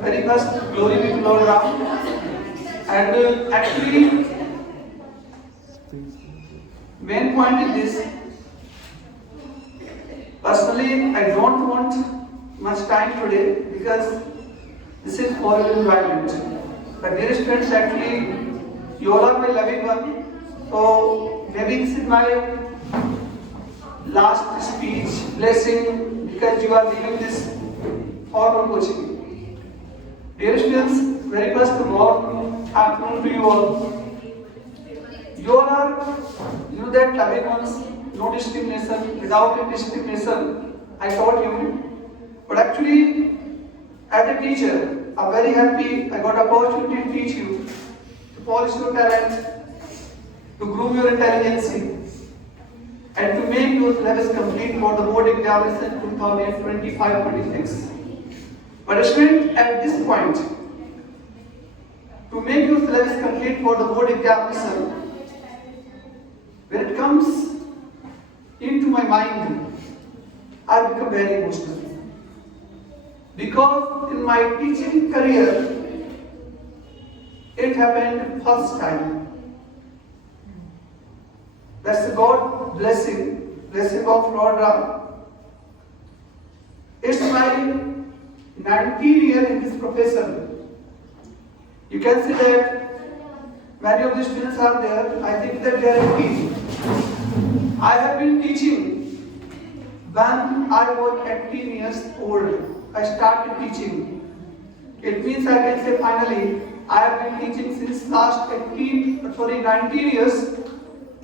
very first, glory be to Lord Ram. And actually, main point is this. Personally, I don't want much time today because this is for your environment. But dearest friends, actually, you all are my loving one. So maybe this is my last speech, blessing, because you are leaving this formal coaching. Dearest friends, very first warm afternoon to you all. You all are, that loving ones, no discrimination, without a discrimination, I taught you. But actually, as a teacher, I'm very happy I got opportunity to teach you, to polish your talent, to groom your intelligence, and to make your syllabus complete for the board examination 2025-26. But student, at this point, to make your syllabus complete for the board examination, when it comes into my mind, I become very emotional. Because in my teaching career, it happened first time. That's the God blessing of Lord Ram. It's my 19th year in this profession. You can see that many of the students are there. I think that they are teaching. I have been teaching when I was 18 years old. I started teaching. It means I can say finally, I have been teaching since last 19 years,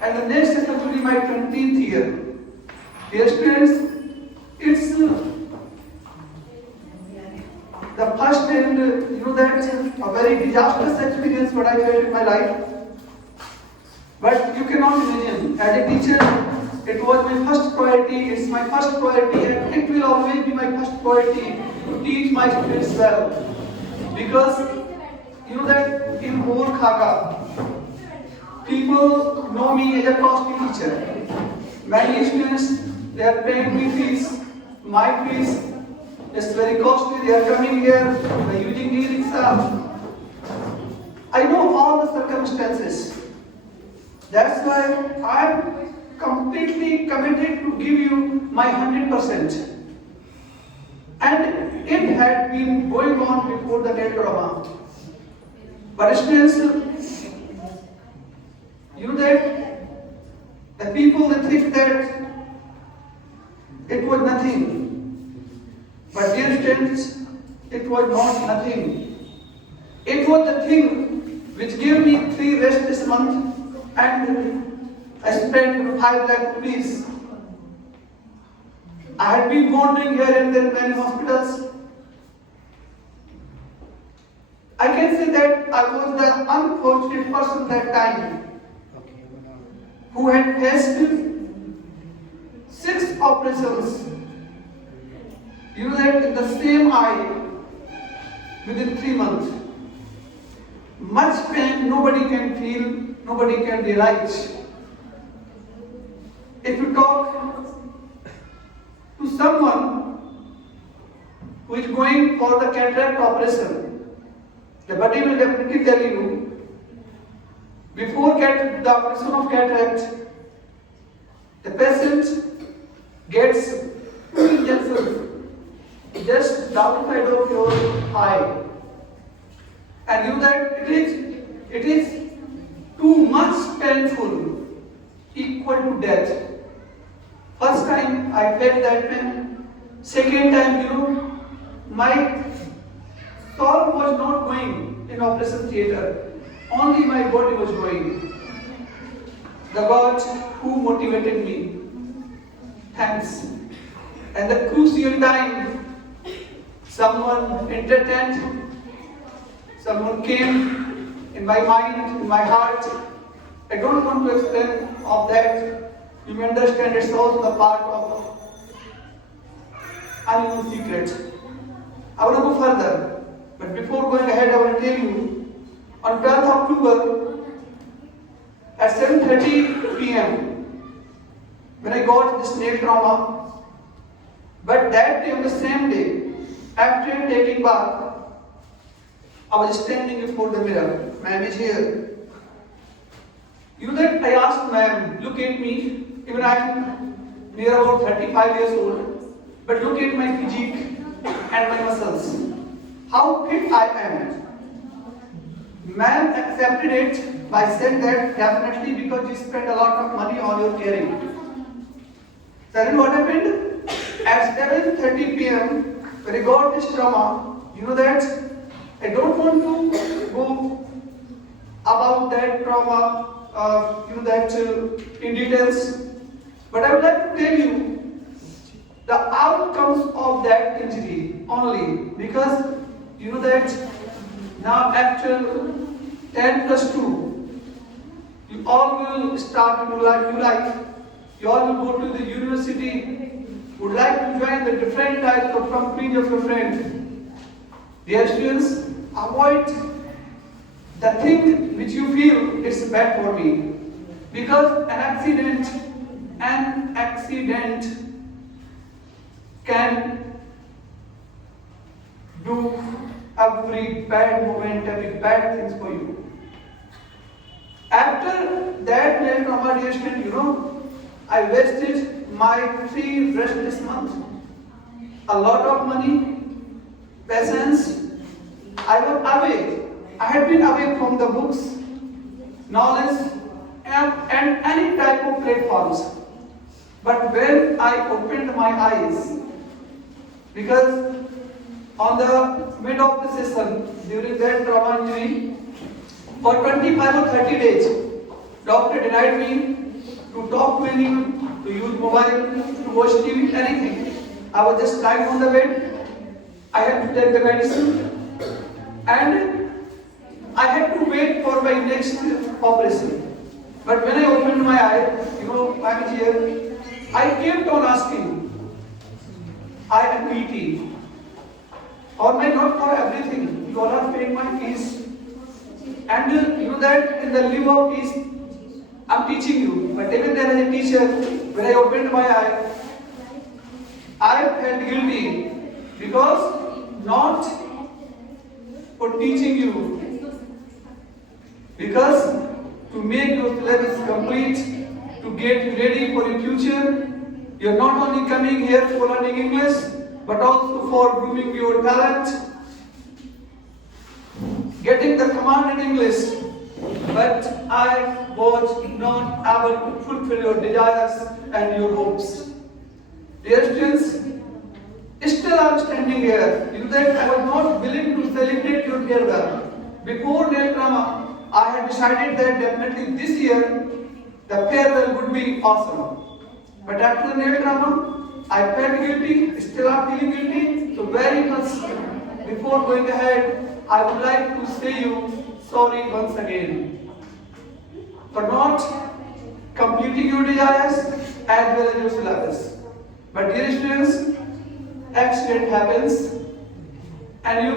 and the next is going to be my 20th year. Dear students, it's the first and that a very disastrous experience what I had in my life. But you cannot imagine, as a teacher, it was my first priority, it's my first priority, and it will always be my first priority to teach my students well. Because that in whole Khaka, people know me as a costly teacher. Many students, they are paying me fees. My fees is very costly. They are coming here, they are using e-rickshaw. I know all the circumstances. That's why I am completely committed to give you my 100%. And it had been going on before the TET drama. But students, that the people they think that it was nothing. But dear students, it was not nothing. It was the thing which gave me 3 rest this month, and I spent 5 lakh rupees. I had been wandering here and there in many hospitals. I can say that I was the unfortunate person that time who had faced 6 operations. That in the same eye within 3 months. Much pain nobody can feel, nobody can realize. If you talk to someone who is going for the cataract operation, the body will definitely tell you, before the operation of cataract, the patient gets 2 injections just downside of your eye, and that it is too much painful, equal to death. First time I felt that pain. Second time, my soul was not going in operation theatre. Only my body was going. The God who motivated me. Thanks. And the crucial time, someone entertained, someone came in my mind, in my heart. I don't want to explain of that. You may understand it's also the part of unknown secret. I want to go further. But before going ahead, I want to tell you, on 12th October at 7:30 p.m., when I got this nail trauma, but that day, on the same day, after taking bath, I was standing before the mirror. Ma'am is here. You know that I asked ma'am, look at me. Even I am near about 35 years old. But look at my physique and my muscles. How fit I am. Ma'am accepted it by saying that definitely because you spend a lot of money on your caring. Then what happened? At 7:30 p.m. when I got this trauma, you know that I don't want to go about that trauma, in details. But I would like to tell you the outcomes of that injury only, because you know that now after 10 plus 2, you all will start a new life. You all will go to the university, would like to join the different types of companies of your friends. Dear students, avoid the thing which you feel is bad for me. Because an accident can do every bad moment, every bad things for you. After that nail trauma, dear student, I wasted my 3 restless months, a lot of money, patience. I was away. I had been away from the books, knowledge, and any type of platforms. But when I opened my eyes, because on the mid of the session, during that trauma injury, for 25 or 30 days, doctor denied me to talk to anyone, to use mobile, to watch TV, anything. I was just lying on the bed. I had to take the medicine, and I had to wait for my next operation. But when I opened my eye, I'm here, I kept on asking, I am PT. Or may not for everything. You all are paying my fees. And you know that in the lieu of fees, I'm teaching you. But even then as a teacher, when I opened my eye, I felt guilty. Because not for teaching you. Because to make your syllabus complete, to get you ready for your future, you're not only coming here for learning English, but also for grooming your talent, getting the command in English. But I was not able to fulfill your desires and your hopes. Dear students, still I am standing here. You know that I was not willing to celebrate your farewell. Before nail trauma, I had decided that definitely this year the farewell would be awesome. But after the nail trauma, I felt guilty, still I'm feeling guilty. So very much before going ahead, I would like to say you sorry once again for not completing your desires as well as your syllabus. But dear students, accident happens, and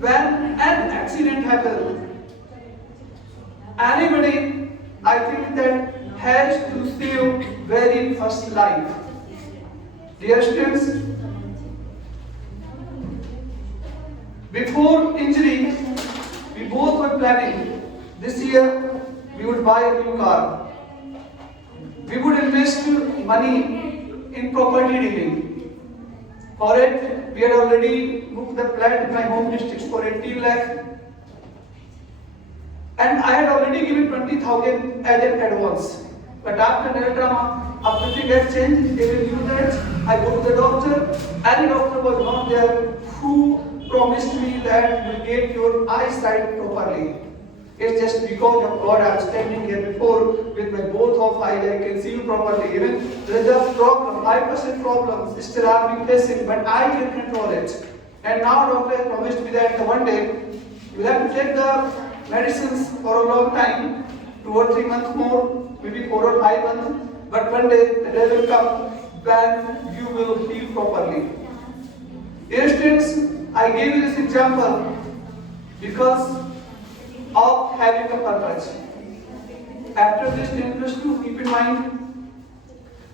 when an accident happens, anybody, I think that has to save very first life. Dear students, before injury, we both were planning this year we would buy a new car. We would invest money in property dealing. For it, we had already booked the flat in my home district for 18 lakh. And I had already given 20,000 as an advance. But after nail trauma, after things had changed, they will use that. I go to the doctor. Any doctor was not there who promised me that you will get your eyesight properly. It's just because of God I'm standing here before with my both of eyes. I can see you properly. Even there is a problem, 5% problems still are being facing, but I can control it. And now doctor has promised me that one day you will have to take the medicines for a long time, 2 or 3 months more, maybe 4 or 5 months. But one day the day will come when you will heal properly. Dear students, I gave you this example because of having a purpose. After this 10 plus 2, keep in mind,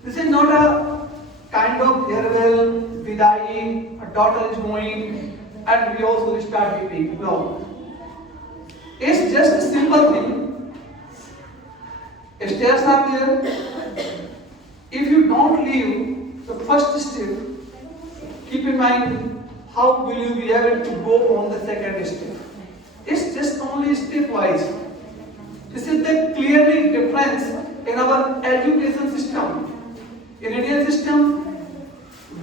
this is not a kind of farewell, vidai, a daughter is going, and we also will start eating. No. It's just a simple thing. Stairs are there. If you don't leave the first step, keep in mind how will you be able to go on the second step. It's just only stepwise. This is the clearly difference in our education system. In Indian system,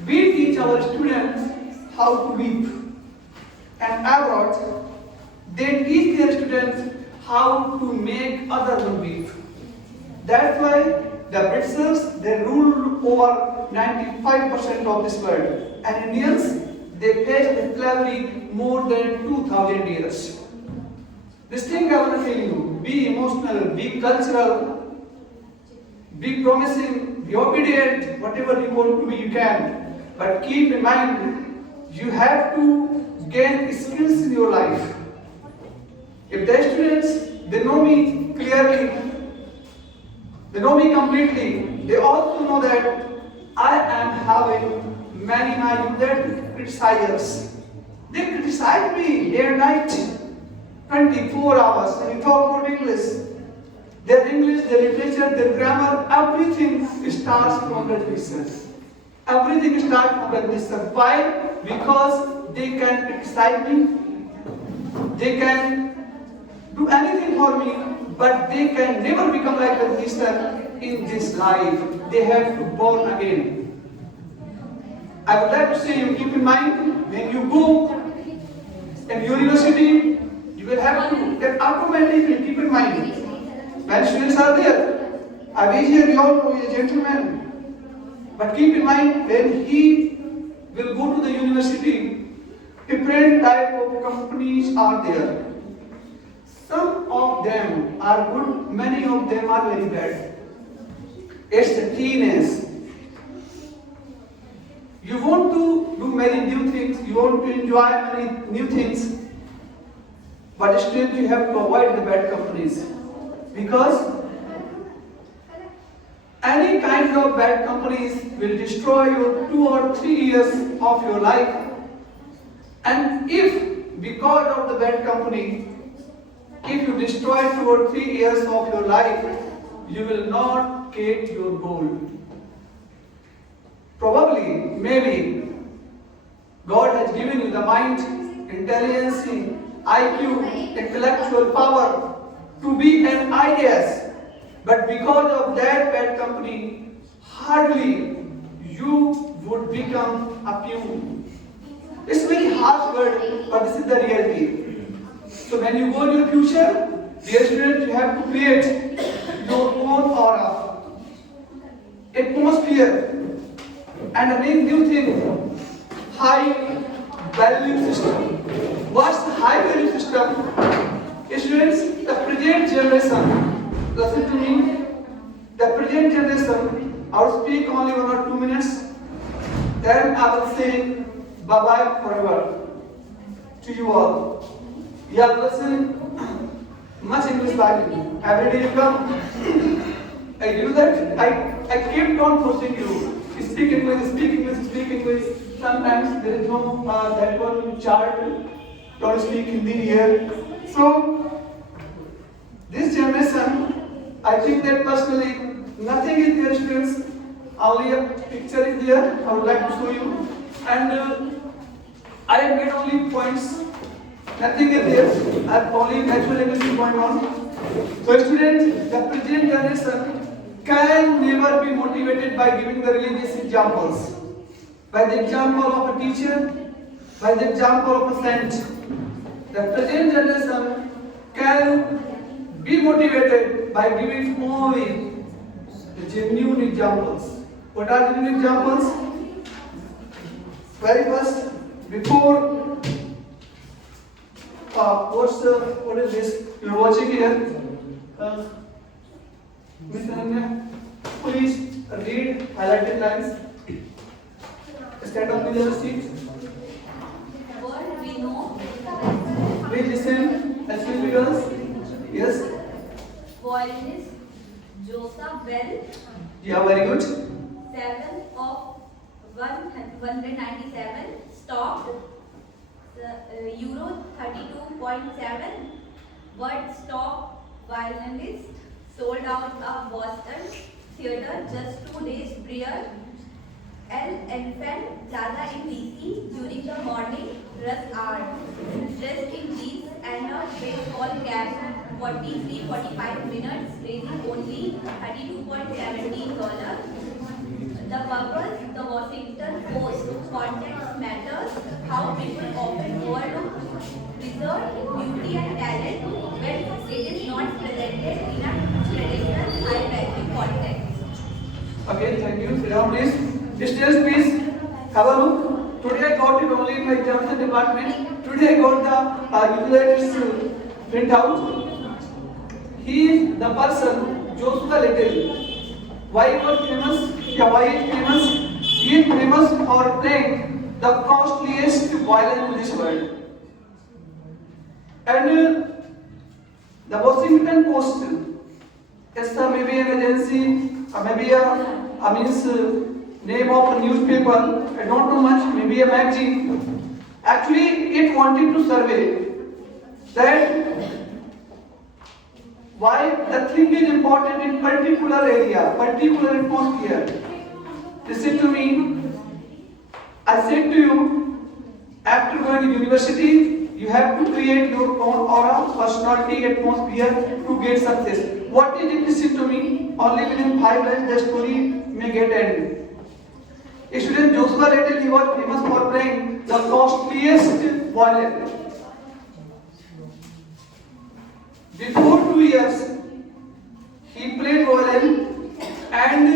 we teach our students how to weep, and abroad, they teach their students how to make others weep. That's why the Britishers, they ruled over 95% of this world, and Indians, they faced the slavery more than 2000 years. This thing I want to tell you, be emotional, be cultural, be promising, be obedient, whatever you want to be, you can. But keep in mind, you have to gain skills in your life. If the students, they know me clearly, they know me completely, they also know that I am having many that criticizers. They criticize me day and night, 24 hours, and we talk about English. Their English, their literature, their grammar, everything starts from repetition. Everything starts from repetition. Why? Because they can criticize me, they can do anything for me, but they can never become like a Christian in this life. They have to born again. I would like to say, you keep in mind, when you go in university, you will have to get automatically keep in mind. When students are there, I wish here we all know he is a gentleman. But keep in mind, when he will go to the university, different type of companies are there. Some of them are good, many of them are very bad. It's the teenage. You want to do many new things, you want to enjoy many new things, but still you have to avoid the bad companies. Because any kind of bad companies will destroy your 2 or 3 years of your life. And if, because of the bad company, if you destroy 2 or 3 years of your life, you will not get your goal. Probably, maybe, God has given you the mind, intelligence, IQ, intellectual power to be an IAS. But because of that bad company, hardly you would become a peon. It's a very harsh word, but this is the reality. So when you go in your future, dear students, you have to create your own aura, atmosphere, and a new thing, high value system. What's the high value system? Students, the present generation, listen to me, the present generation, I will speak only 1 or 2 minutes, then I will say bye-bye forever to you all. You have listened much English language. Every day you come, I do that. I keep on pushing you. Speak English, speak English, speak English. Sometimes there is no that one chart. Don't speak Hindi here. So this generation, I think that personally, nothing is there, students. Only a picture is there. I would like to show you, and I have made only points. Nothing is there. I have only natural English is going on. So students, the present generation can never be motivated by giving the religious examples. By the example of a teacher, by the example of a saint. The present generation can be motivated by giving only the genuine examples. What are genuine examples? Very first, before what is this? You are watching here. Ms. Ananya, please read highlighted lines. Stand up in your seat. Word we know. Please listen. Excuse me, girls. Yes. Voices. Joseph Bell. Yeah, very good. 7 of 197 stopped. The Euro 32.7. World stop violinist sold out of Boston theater just 2 days prior. Elephant Plaza in DC during the morning rush hour. Dressed in jeans and a baseball cap. 45 minutes, raising only $32.17. The purpose, the Washington Post, context matters, how people often overlook reserve, beauty and talent when it is not presented in a traditional high-value context. Okay, thank you. Sit down, please. Students, please have a look. Today I got it only in my examination department. Today I got the utilized printout. He is the person, Joshua Little. Why he was famous? Yeah, why he is famous? He is famous for playing the costliest violin in this world. And the Washington Post is maybe an agency, maybe a means name of a newspaper. I don't know much. Maybe a magazine. Actually, it wanted to survey that why the thing is important in particular area, particular atmosphere. Listen to me. I said to you, after going to university, you have to create your own aura, personality, atmosphere to get success. What is it? Listen to me. Only within 5 lines the story may get ended. Student Joshua Little, he was famous for playing the costliest violin. Before 2 years, he played violin and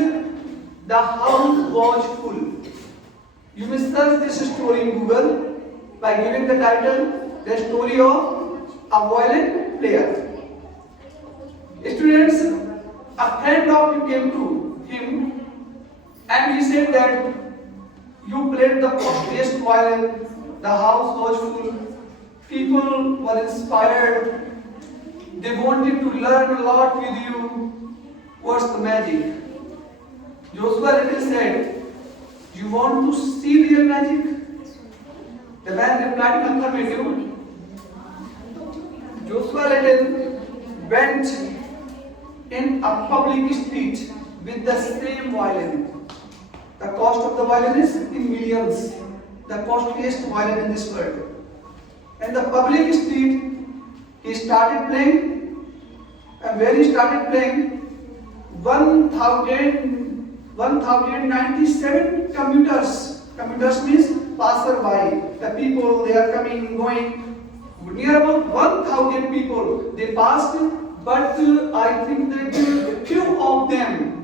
the house was full. You may search this story in Google by giving the title, The Story of a Violin Player. Students, a friend of him came to him and he said that you played the costliest violin, the house was full, people were inspired. They wanted to learn a lot with you. What's the magic? Joshua Little said, you want to see real magic? The man replied in affirmative. Joshua Little went in a public street with the same violin. The cost of the violin is in millions. The costliest violin in this world. And the public street, he started playing, and where he started playing, 1,097 commuters. Commuters means passerby. The people, they are coming, going. Near about 1,000 people they passed, but I think that few of them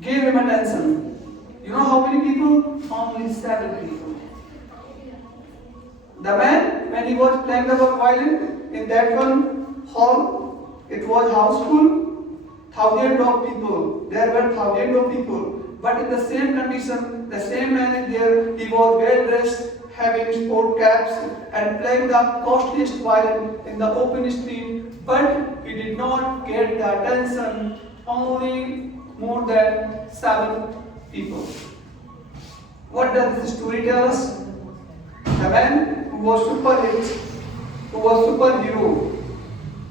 gave him attention. You know how many people? Only 7 people. The man, when he was playing the violin in that one hall, it was houseful, thousands of people. There were thousands of people. But in the same condition, the same man is there. He was well dressed, having sport caps and playing the costliest violin in the open street. But he did not get the attention. Only more than 7 people. What does this story tell us? The man who was super rich, who was superhero.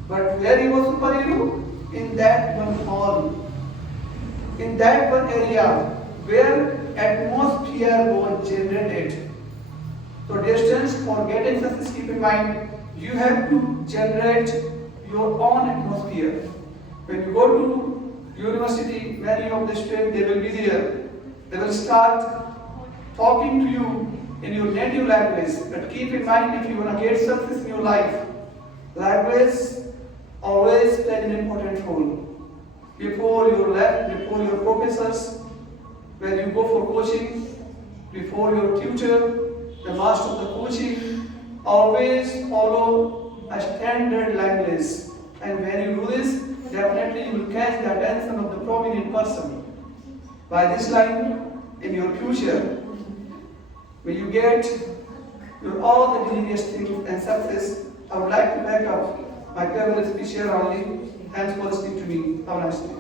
But where he was superhero? In that one hall. In that one area where atmosphere was generated. So dear students, for getting success, keep in mind, you have to generate your own atmosphere. When you go to university, many of the students, they will be there. They will start talking to you in your native language. But keep in mind, if you want to get success in your life, language always plays an important role. Before your lab, before your professors, when you go for coaching, before your tutor, the master of the coaching, always follow a standard language. And when you do this, definitely you will catch the attention of the prominent person. By this line, in your future, when you get your all the genius things and success, I would like to back up my privilege speech here only. Thanks for listening to me. Have a nice day.